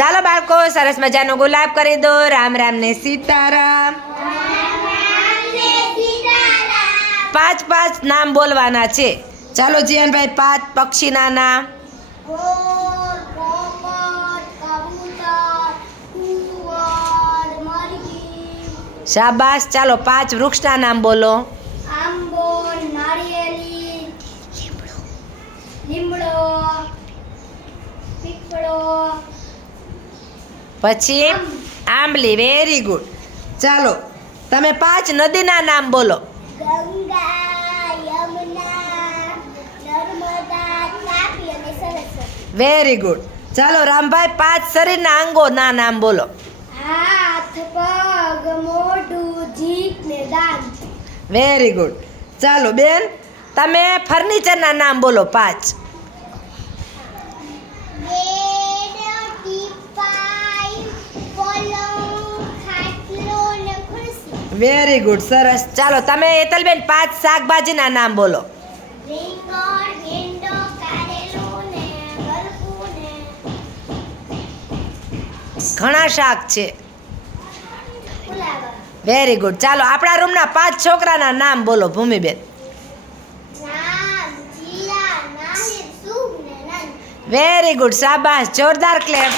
ચાલો બાળકો સરસ મજાનો ગુલાબ કરી દો. રામ રામ ને સીતારામ. 5 નામ બોલવાના છે. ચાલો જીવનભાઈ 5 પક્ષીના નામ. શાબાશ. ચાલો 5 વૃક્ષના નામ બોલો. આંબો, નારિયેળી, લીમડો, પીપળો, પછી આંબલી. Very good. ચાલો તમે 5 નદીના નામ બોલો. ગંગા, યમુના, નર્મદા, તાપી અને સરસ્વતી. Very good. ચાલો રામભાઈ 5 શરીરના અંગોના નામ બોલો. હાથ, પગ, મોઢું, જીભ ને દાંત. Very good. ચાલો બેન તમે ફર્નિચરના નામ બોલો 5. બેડ, ટીપાઈ, પલંગ, ખાટલો ને ખુરશી. Very good. સરસ. ચાલો તમે એતલબેન 5 શાકભાજીના નામ બોલો. રીંગણ, ભીંડો, કારેલું ને ગલકું ને ઘણા શાક છે. ફુલાવર. Very good. ચાલો આપણા રૂમના 5 છોકરાના નામ બોલો. ભૂમિબેન. નામ, જીયા, નાહિદ, શુભ ને નંદ. Very good. શાબાશ. જોરદાર ક્લેપ.